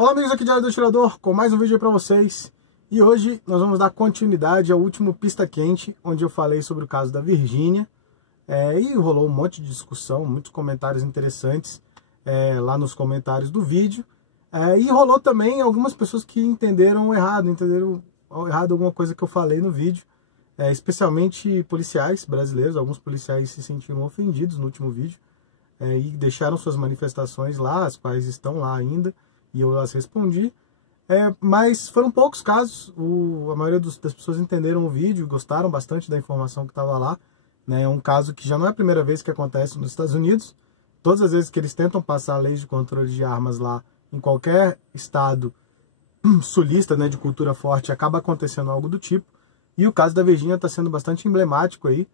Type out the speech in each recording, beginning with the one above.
Olá amigos, aqui Diário do Atirador com mais um vídeo para vocês. E hoje nós vamos dar continuidade ao último Pista Quente, onde eu falei sobre o caso da Virgínia. E rolou um monte de discussão, muitos comentários interessantes lá nos comentários do vídeo. E rolou também algumas pessoas que entenderam errado alguma coisa que eu falei no vídeo. Especialmente policiais brasileiros, alguns policiais se sentiram ofendidos no último vídeo. E deixaram suas manifestações lá, as quais estão lá ainda, e eu as respondi. Mas foram poucos casos, a maioria das pessoas entenderam o vídeo, gostaram bastante da informação que estava lá. É um caso que já não é a primeira vez que acontece nos Estados Unidos. Todas as vezes que eles tentam passar leis de controle de armas lá, em qualquer estado sulista, de cultura forte, acaba acontecendo algo do tipo. E o caso da Virgínia está sendo bastante emblemático aí.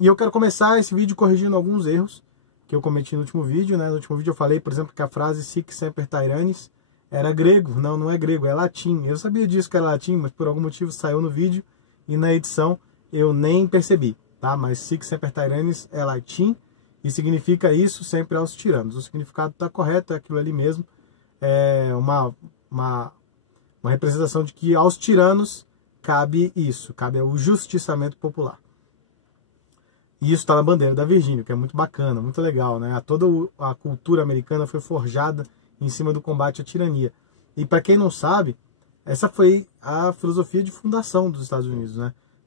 E eu quero começar esse vídeo corrigindo alguns erros que eu cometi no último vídeo. No último vídeo eu falei, por exemplo, que a frase Sic Semper Tyrannis era grego. Não, não é grego, é latim. Eu sabia disso que era latim, mas por algum motivo saiu no vídeo e na edição eu nem percebi, tá? Mas Sic Semper Tyrannis é latim e significa isso sempre aos tiranos. O significado está correto, é aquilo ali mesmo. É uma representação de que aos tiranos cabe isso, cabe o justiçamento popular. E isso está na bandeira da Virgínia, que é muito bacana, muito legal, Toda a cultura americana foi forjada em cima do combate à tirania. E para quem não sabe, essa foi a filosofia de fundação dos Estados Unidos,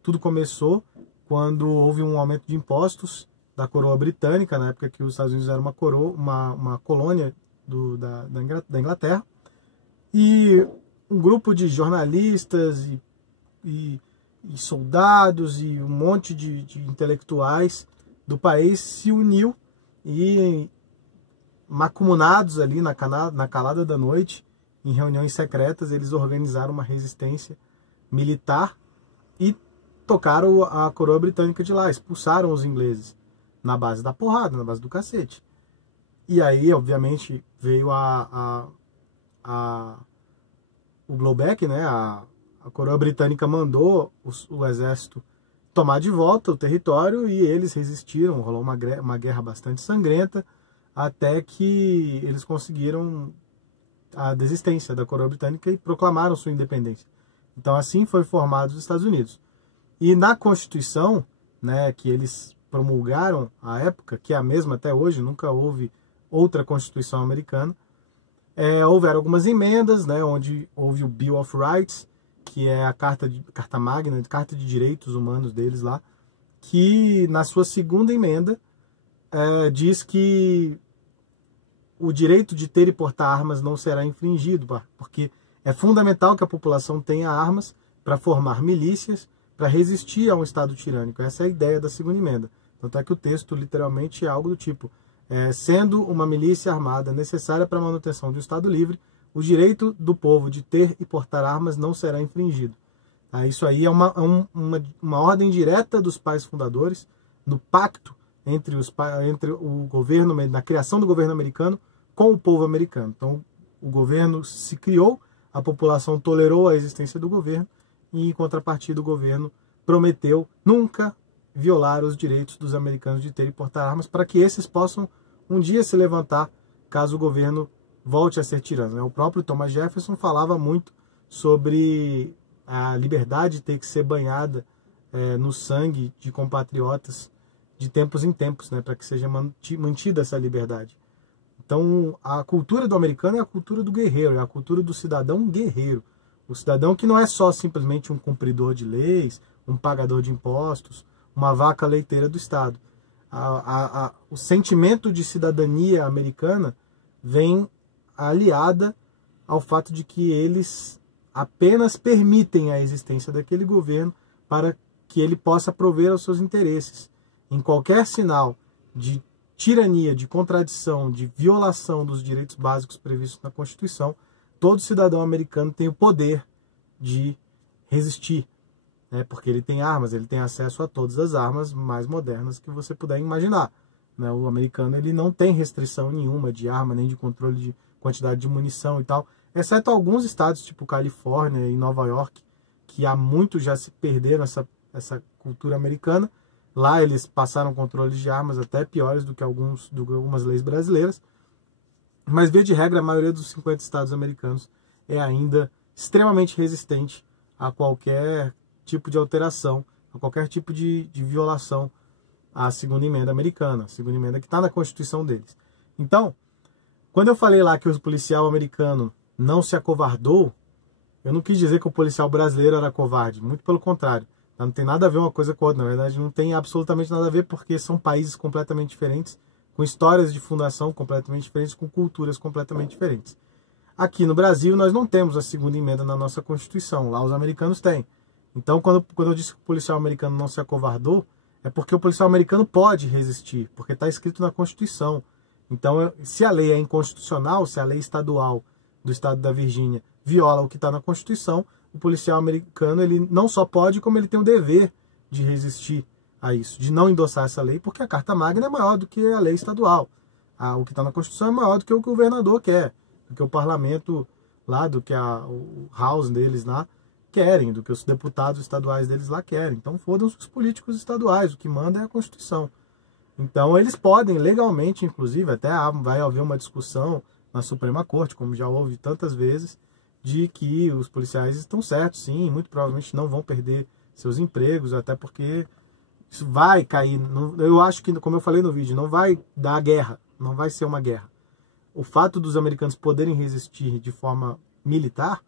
Tudo começou quando houve um aumento de impostos da coroa britânica, na época que os Estados Unidos era uma colônia da Inglaterra. E um grupo de jornalistas e soldados e um monte de intelectuais do país se uniu e, macumunados ali na calada da noite, em reuniões secretas, eles organizaram uma resistência militar e tocaram a coroa britânica de lá, expulsaram os ingleses na base da porrada, na base do cacete. E aí, obviamente, veio o blowback, a coroa britânica mandou o exército tomar de volta o território e eles resistiram, rolou uma guerra bastante sangrenta, até que eles conseguiram a desistência da coroa britânica e proclamaram sua independência. Então assim foi formado os Estados Unidos. E na Constituição, que eles promulgaram à época, que é a mesma até hoje, nunca houve outra Constituição americana, houveram algumas emendas, onde houve o Bill of Rights, que é a Carta Magna, Carta de Direitos Humanos deles lá, que na sua segunda emenda diz que o direito de ter e portar armas não será infringido, porque é fundamental que a população tenha armas para formar milícias, para resistir a um Estado tirânico. Essa é a ideia da segunda emenda. Tanto é que o texto literalmente é algo do tipo, sendo uma milícia armada necessária para a manutenção de um Estado livre, o direito do povo de ter e portar armas não será infringido. Isso aí é uma ordem direta dos pais fundadores, no pacto entre o governo, na criação do governo americano com o povo americano. Então, o governo se criou, a população tolerou a existência do governo e, em contrapartida, o governo prometeu nunca violar os direitos dos americanos de ter e portar armas, para que esses possam um dia se levantar caso o governo volte a ser tirano. O próprio Thomas Jefferson falava muito sobre a liberdade ter que ser banhada no sangue de compatriotas de tempos em tempos, para que seja mantida essa liberdade. Então, a cultura do americano é a cultura do guerreiro, é a cultura do cidadão guerreiro. O cidadão que não é só simplesmente um cumpridor de leis, um pagador de impostos, uma vaca leiteira do Estado. O sentimento de cidadania americana vem aliada ao fato de que eles apenas permitem a existência daquele governo para que ele possa prover aos seus interesses. Em qualquer sinal de tirania, de contradição, de violação dos direitos básicos previstos na Constituição, todo cidadão americano tem o poder de resistir, porque ele tem armas, ele tem acesso a todas as armas mais modernas que você puder imaginar. O americano ele não tem restrição nenhuma de arma, nem de controle de quantidade de munição e tal, exceto alguns estados, tipo Califórnia e Nova York, que há muito já se perderam essa cultura americana. Lá eles passaram controles de armas até piores do que algumas leis brasileiras. Mas, via de regra, a maioria dos 50 estados americanos é ainda extremamente resistente a qualquer tipo de alteração, a qualquer tipo de violação à segunda emenda americana, a segunda emenda que está na Constituição deles. Então, quando eu falei lá que o policial americano não se acovardou, eu não quis dizer que o policial brasileiro era covarde, muito pelo contrário. Não tem nada a ver uma coisa com a outra, na verdade não tem absolutamente nada a ver, porque são países completamente diferentes, com histórias de fundação completamente diferentes, com culturas completamente diferentes. Aqui no Brasil nós não temos a segunda emenda na nossa Constituição, lá os americanos têm. Então quando eu disse que o policial americano não se acovardou, é porque o policial americano pode resistir, porque está escrito na Constituição. Então se a lei é inconstitucional, se a lei estadual do estado da Virgínia viola o que está na Constituição, o policial americano ele não só pode, como ele tem o dever de resistir a isso, de não endossar essa lei, porque a Carta Magna é maior do que a lei estadual. O que está na Constituição é maior do que o governador quer, do que o parlamento lá, do que o House deles lá querem, do que os deputados estaduais deles lá querem. Então fodam-se os políticos estaduais, o que manda é a Constituição. Então eles podem, legalmente, inclusive, até vai haver uma discussão na Suprema Corte, como já houve tantas vezes, de que os policiais estão certos, sim, muito provavelmente não vão perder seus empregos, até porque isso vai cair. Eu acho que, como eu falei no vídeo, não vai dar guerra, não vai ser uma guerra. O fato dos americanos poderem resistir de forma militar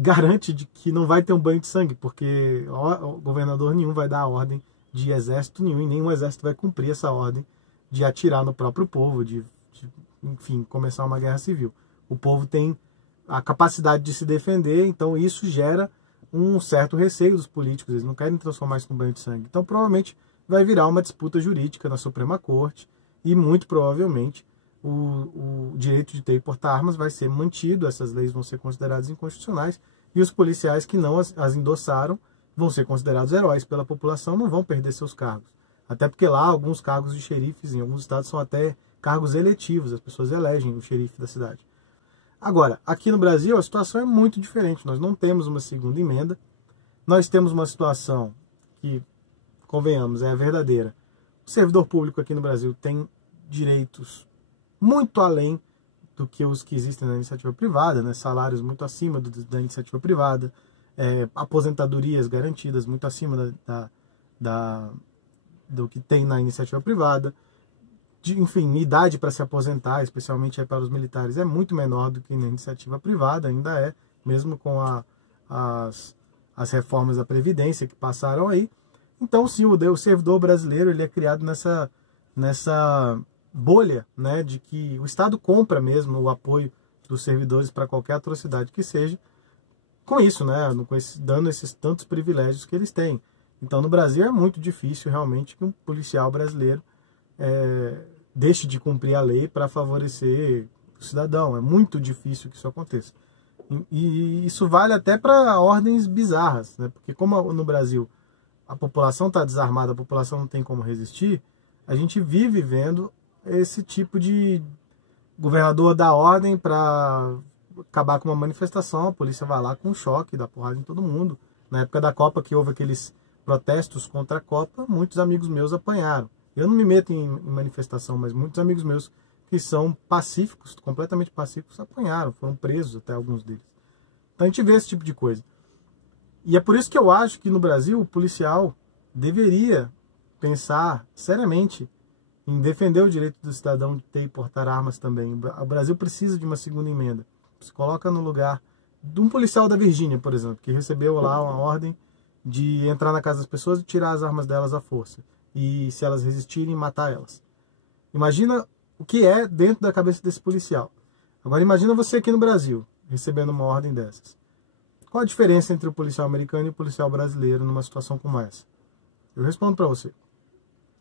garante de que não vai ter um banho de sangue, porque o governador nenhum vai dar a ordem de exército nenhum, e nenhum exército vai cumprir essa ordem de atirar no próprio povo, enfim, começar uma guerra civil. O povo tem a capacidade de se defender, então isso gera um certo receio dos políticos, eles não querem transformar isso num banho de sangue. Então provavelmente vai virar uma disputa jurídica na Suprema Corte e muito provavelmente o direito de ter e portar armas vai ser mantido, essas leis vão ser consideradas inconstitucionais e os policiais que não as endossaram vão ser considerados heróis pela população, não vão perder seus cargos. Até porque lá alguns cargos de xerifes em alguns estados são até cargos eletivos, as pessoas elegem o xerife da cidade. Agora, aqui no Brasil a situação é muito diferente, nós não temos uma segunda emenda, nós temos uma situação que, convenhamos, é a verdadeira. O servidor público aqui no Brasil tem direitos muito além do que os que existem na iniciativa privada, né? Salários muito acima da iniciativa privada, aposentadorias garantidas muito acima do que tem na iniciativa privada. Enfim, idade para se aposentar, especialmente para os militares, é muito menor do que na iniciativa privada, ainda é, mesmo com as reformas da Previdência que passaram aí. Então, sim, o servidor brasileiro ele é criado nessa bolha, né, de que o Estado compra mesmo o apoio dos servidores para qualquer atrocidade que seja, com isso, né, dando esses tantos privilégios que eles têm. Então, no Brasil é muito difícil realmente que um policial brasileiro deixe de cumprir a lei para favorecer o cidadão. É muito difícil que isso aconteça. E isso vale até para ordens bizarras, né? Porque como no Brasil a população está desarmada, a população não tem como resistir, a gente vive vendo esse tipo de governador dar ordem para acabar com uma manifestação, a polícia vai lá com um choque, dá porrada em todo mundo. Na época da Copa, que houve aqueles protestos contra a Copa, muitos amigos meus apanharam. Eu não me meto em manifestação, mas muitos amigos meus que são pacíficos, completamente pacíficos, apanharam, foram presos até alguns deles. Então a gente vê esse tipo de coisa. E é por isso que eu acho que no Brasil o policial deveria pensar seriamente em defender o direito do cidadão de ter e portar armas também. O Brasil precisa de uma segunda emenda. Se coloca no lugar de um policial da Virgínia, por exemplo, que recebeu lá uma ordem de entrar na casa das pessoas e tirar as armas delas à força. E se elas resistirem, matar elas. Imagina o que é dentro da cabeça desse policial. Agora imagina você aqui no Brasil, recebendo uma ordem dessas. Qual a diferença entre o policial americano e o policial brasileiro numa situação como essa? Eu respondo para você.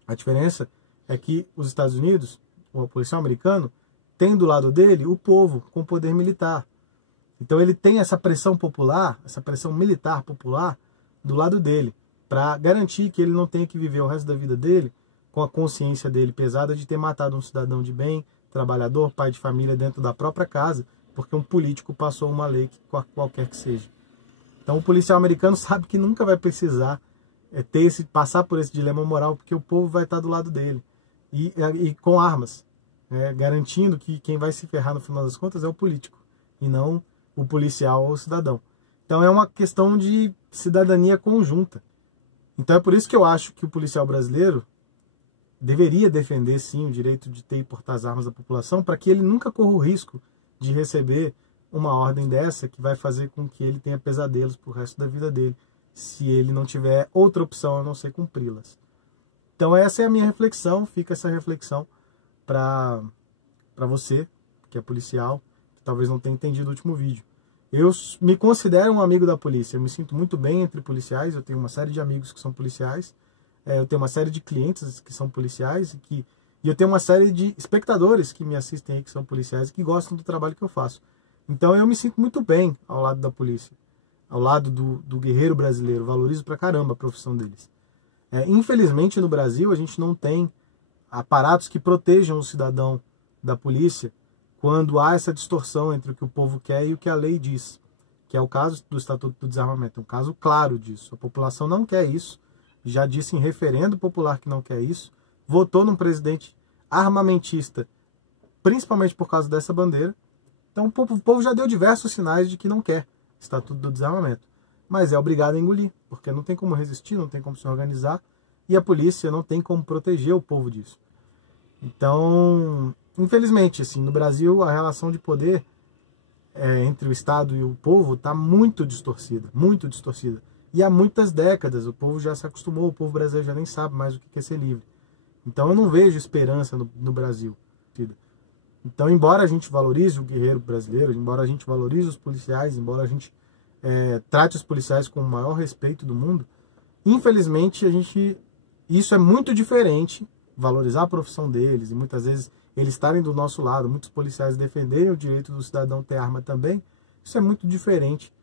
A diferença é que os Estados Unidos, o policial americano, tem do lado dele o povo com poder militar. Então ele tem essa pressão popular, essa pressão militar popular do lado dele, para garantir que ele não tenha que viver o resto da vida dele com a consciência dele pesada de ter matado um cidadão de bem, trabalhador, pai de família dentro da própria casa, porque um político passou uma lei qualquer que seja. Então o policial americano sabe que nunca vai precisar passar por esse dilema moral, porque o povo vai estar do lado dele, e com armas. garantindo que quem vai se ferrar no final das contas é o político, e não o policial ou o cidadão. Então é uma questão de cidadania conjunta. Então é por isso que eu acho que o policial brasileiro deveria defender, sim, o direito de ter e portar as armas da população, para que ele nunca corra o risco de receber uma ordem dessa que vai fazer com que ele tenha pesadelos pro resto da vida dele, se ele não tiver outra opção a não ser cumpri-las. Então essa é a minha reflexão, fica essa reflexão para você, que é policial, que talvez não tenha entendido o último vídeo. Eu me considero um amigo da polícia, eu me sinto muito bem entre policiais, eu tenho uma série de amigos que são policiais, eu tenho uma série de clientes que são policiais, e eu tenho uma série de espectadores que me assistem aí, que são policiais e que gostam do trabalho que eu faço. Então eu me sinto muito bem ao lado da polícia, ao lado do guerreiro brasileiro, valorizo pra caramba a profissão deles. Infelizmente no Brasil a gente não tem aparatos que protejam o cidadão da polícia quando há essa distorção entre o que o povo quer e o que a lei diz, que é o caso do Estatuto do Desarmamento, é um caso claro disso. A população não quer isso, já disse em referendo popular que não quer isso, votou num presidente armamentista, principalmente por causa dessa bandeira. Então o povo já deu diversos sinais de que não quer Estatuto do Desarmamento, mas é obrigado a engolir, porque não tem como resistir, não tem como se organizar, e a polícia não tem como proteger o povo disso. Então, infelizmente, assim, no Brasil a relação de poder entre o Estado e o povo está muito distorcida, muito distorcida. E há muitas décadas o povo já se acostumou, o povo brasileiro já nem sabe mais o que é ser livre. Então eu não vejo esperança no Brasil. Então, embora a gente valorize o guerreiro brasileiro, embora a gente valorize os policiais, embora a gente trate os policiais com o maior respeito do mundo, infelizmente isso é muito diferente, valorizar a profissão deles e muitas vezes eles estarem do nosso lado, muitos policiais defenderem o direito do cidadão ter arma também, isso é muito diferente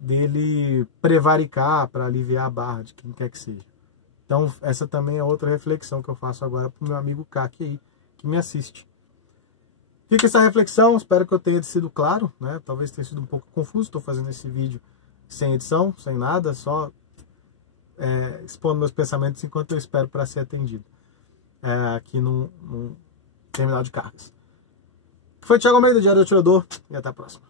dele prevaricar para aliviar a barra de quem quer que seja. Então essa também é outra reflexão que eu faço agora para o meu amigo Kaki aí, que me assiste. Fica essa reflexão, espero que eu tenha sido claro, né? Talvez tenha sido um pouco confuso, estou fazendo esse vídeo sem edição, sem nada, só expondo meus pensamentos enquanto eu espero para ser atendido aqui no terminal de cargas. Foi Thiago Almeida, Diário do Atirador, e até a próxima.